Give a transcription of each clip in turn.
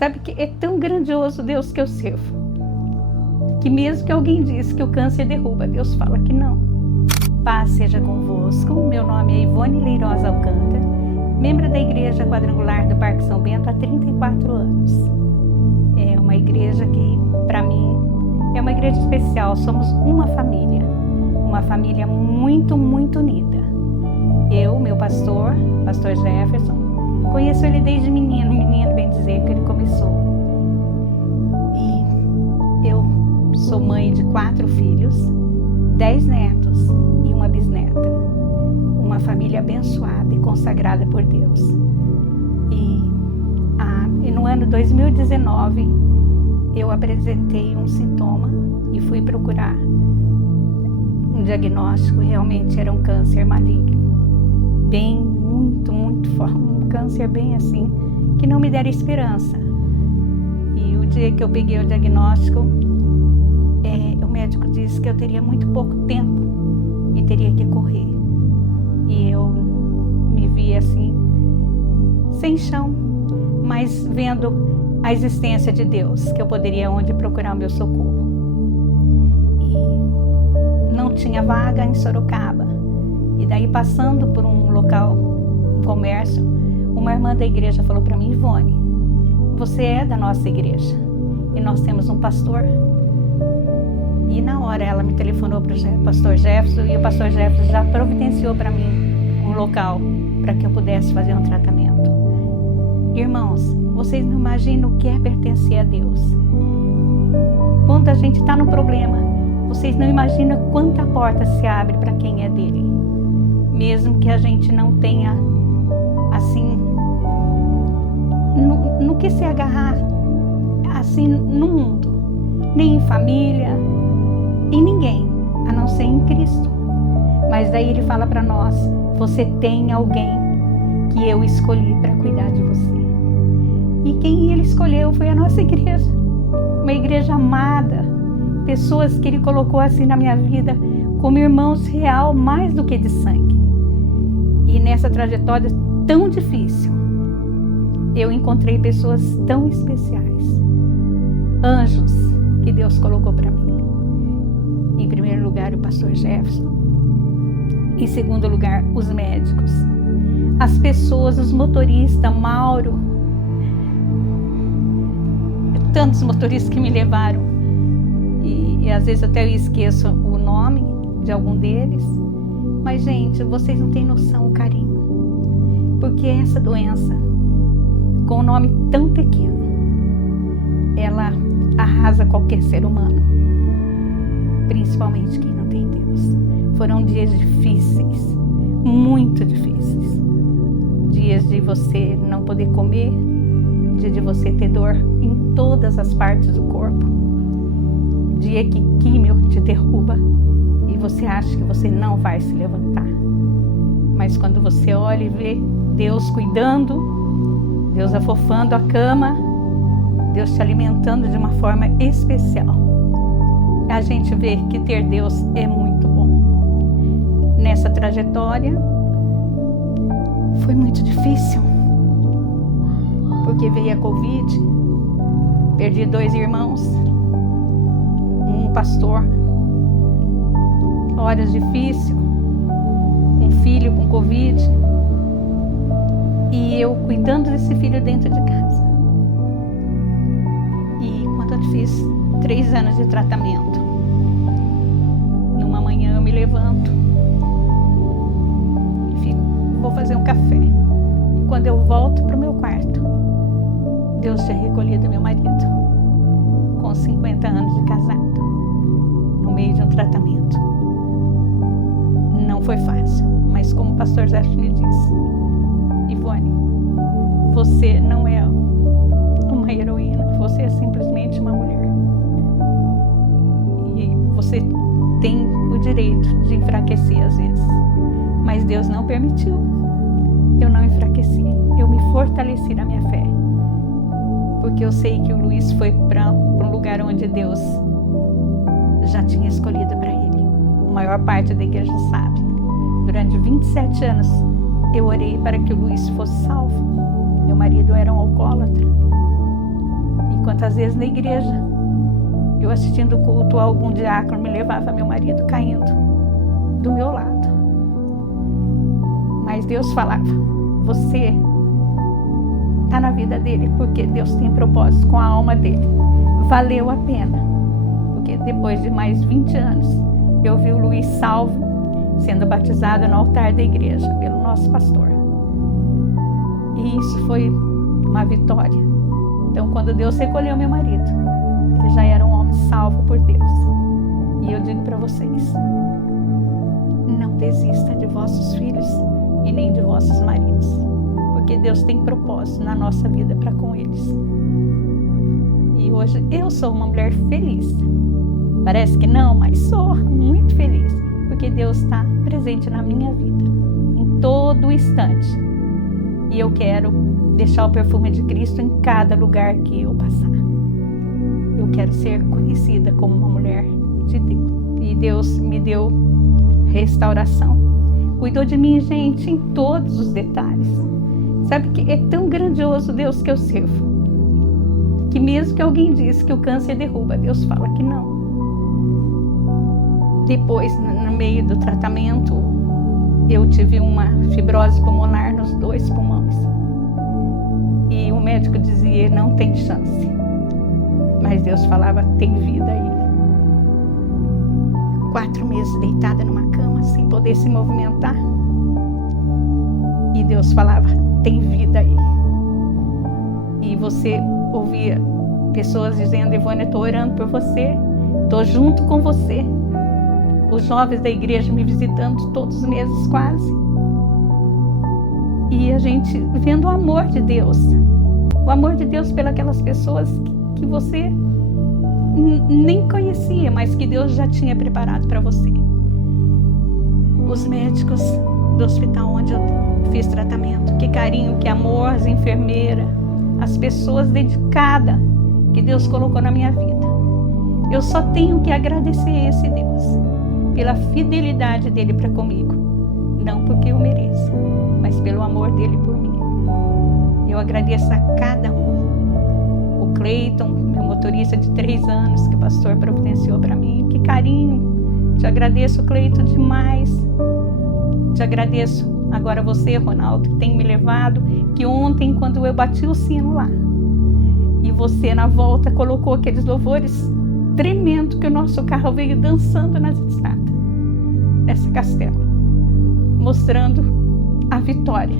Sabe que é tão grandioso Deus que eu sirvo, que mesmo que alguém diz que o câncer derruba, Deus fala que não. Paz seja convosco. Meu nome é Ivone Leirosa Alcântara, membro da Igreja Quadrangular do Parque São Bento há 34 anos. É uma igreja que, para mim, é uma igreja especial. Somos uma família muito, muito unida. Eu, meu pastor Jefferson, conheço ele desde menino bem dizer, que ele começou. E eu sou mãe de 4 filhos, 10 netos e uma bisneta. Uma família abençoada e consagrada por Deus. E no ano 2019, eu apresentei um sintoma e fui procurar um diagnóstico. Realmente era um câncer maligno. Muito forte. Um câncer bem assim, que não me dera esperança. E o dia que eu peguei o diagnóstico, o médico disse que eu teria muito pouco tempo e teria que correr. E eu me vi assim, sem chão, mas vendo a existência de Deus, que eu poderia onde procurar o meu socorro. E não tinha vaga em Sorocaba. E daí, passando por um local, um comércio, uma irmã da igreja falou para mim: Ivone, você é da nossa igreja e nós temos um pastor. E na hora ela me telefonou para o pastor Jefferson, e o pastor Jefferson já providenciou para mim um local para que eu pudesse fazer um tratamento. Irmãos, vocês não imaginam o que é pertencer a Deus. Quando a gente está no problema, vocês não imaginam quanta porta se abre para quem é dele. Mesmo que a gente não tenha, assim, no que se agarrar, assim, no mundo, nem em família, em ninguém, a não ser em Cristo. Mas daí ele fala para nós: você tem alguém que eu escolhi para cuidar de você. E quem ele escolheu foi a nossa igreja, uma igreja amada, pessoas que ele colocou assim na minha vida como irmãos real, mais do que de sangue. E nessa trajetória tão difícil, eu encontrei pessoas tão especiais, anjos que Deus colocou para mim. Em primeiro lugar, o pastor Jefferson. Em segundo lugar, os médicos, as pessoas, os motoristas, Mauro, tantos motoristas que me levaram, e às vezes até eu esqueço o nome de algum deles. Mas, gente, vocês não têm noção o carinho, porque essa doença, com um nome tão pequeno, ela arrasa qualquer ser humano, principalmente quem não tem Deus. Foram dias difíceis, muito difíceis. Dias de você não poder comer, dia de você ter dor em todas as partes do corpo, dia que químio te derruba e você acha que você não vai se levantar. Mas quando você olha e vê Deus cuidando, Deus afofando a cama, Deus te alimentando de uma forma especial, a gente vê que ter Deus é muito bom. Nessa trajetória foi muito difícil, porque veio a Covid, perdi 2 irmãos, um pastor, horas difíceis, um filho com Covid, e eu cuidando desse filho dentro de casa. E quando eu fiz 3 anos de tratamento, numa manhã eu me levanto e vou fazer um café. E quando eu volto para o meu quarto, Deus tinha recolhido meu marido, com 50 anos de casado, no meio de um tratamento. Não foi fácil, mas como o pastor Jefferson me disse: Ivone, você não é uma heroína, você é simplesmente uma mulher. E você tem o direito de enfraquecer às vezes, mas Deus não permitiu. Eu não enfraqueci, eu me fortaleci na minha fé, porque eu sei que o Luiz foi para um lugar onde Deus já tinha escolhido para ele. A maior parte da igreja sabe. Durante 27 anos, eu orei para que o Luiz fosse salvo. Meu marido era um alcoólatra. Quantas vezes na igreja, eu assistindo o culto, algum diácono me levava meu marido caindo do meu lado. Mas Deus falava, você está na vida dele porque Deus tem propósito com a alma dele. Valeu a pena. Porque depois de mais 20 anos, eu vi o Luiz salvo, sendo batizado no altar da igreja pelo nosso pastor. E isso foi uma vitória. Então, quando Deus recolheu meu marido, ele já era um homem salvo por Deus. E eu digo para vocês, não desista de vossos filhos e nem de vossos maridos, porque Deus tem propósito na nossa vida para com eles. E hoje eu sou uma mulher feliz. Parece que não, mas sou muito feliz, porque Deus está presente na minha vida, em todo instante. E eu quero deixar o perfume de Cristo em cada lugar que eu passar. Eu quero ser conhecida como uma mulher de Deus. E Deus me deu restauração. Cuidou de mim, gente, em todos os detalhes. Sabe que é tão grandioso Deus que eu sirvo, que mesmo que alguém diz que o câncer derruba, Deus fala que não. Depois, no meio do tratamento, eu tive uma fibrose pulmonar nos 2 pulmões. E o médico dizia, não tem chance. Mas Deus falava, tem vida aí. 4 meses deitada numa cama, sem poder se movimentar. E Deus falava, tem vida aí. E você ouvia pessoas dizendo, Ivone, eu estou orando por você, estou junto com você. Os jovens da igreja me visitando todos os meses quase. E a gente vendo o amor de Deus. O amor de Deus pelas pessoas que você nem conhecia, mas que Deus já tinha preparado para você. Os médicos do hospital onde eu fiz tratamento, que carinho, que amor, as enfermeiras, as pessoas dedicadas que Deus colocou na minha vida. Eu só tenho que agradecer a esse Deus pela fidelidade dele para comigo, não porque eu mereço, mas pelo amor dele por mim. Eu agradeço a cada um. O Cleiton, meu motorista de 3 anos, que o pastor providenciou para mim, que carinho. Te agradeço, Cleiton, demais. Te agradeço agora você, Ronaldo, que tem me levado, que ontem, quando eu bati o sino lá, e você na volta colocou aqueles louvores tremendo que o nosso carro veio dançando nas estradas, nessa castela, mostrando a vitória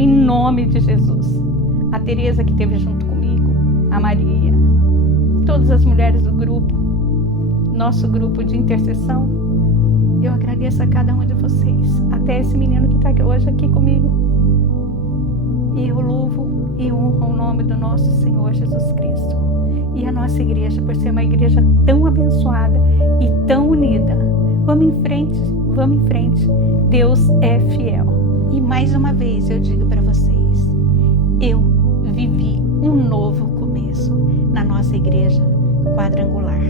em nome de Jesus. A Tereza que esteve junto comigo, a Maria, todas as mulheres do grupo, nosso grupo de intercessão, eu agradeço a cada um de vocês, até esse menino que está hoje aqui comigo, e eu louvo e honro o nome do nosso Senhor Jesus Cristo. E a nossa igreja, por ser uma igreja tão abençoada e tão unida. Vamos em frente, vamos em frente. Deus é fiel. E mais uma vez eu digo para vocês, eu vivi um novo começo na nossa igreja quadrangular.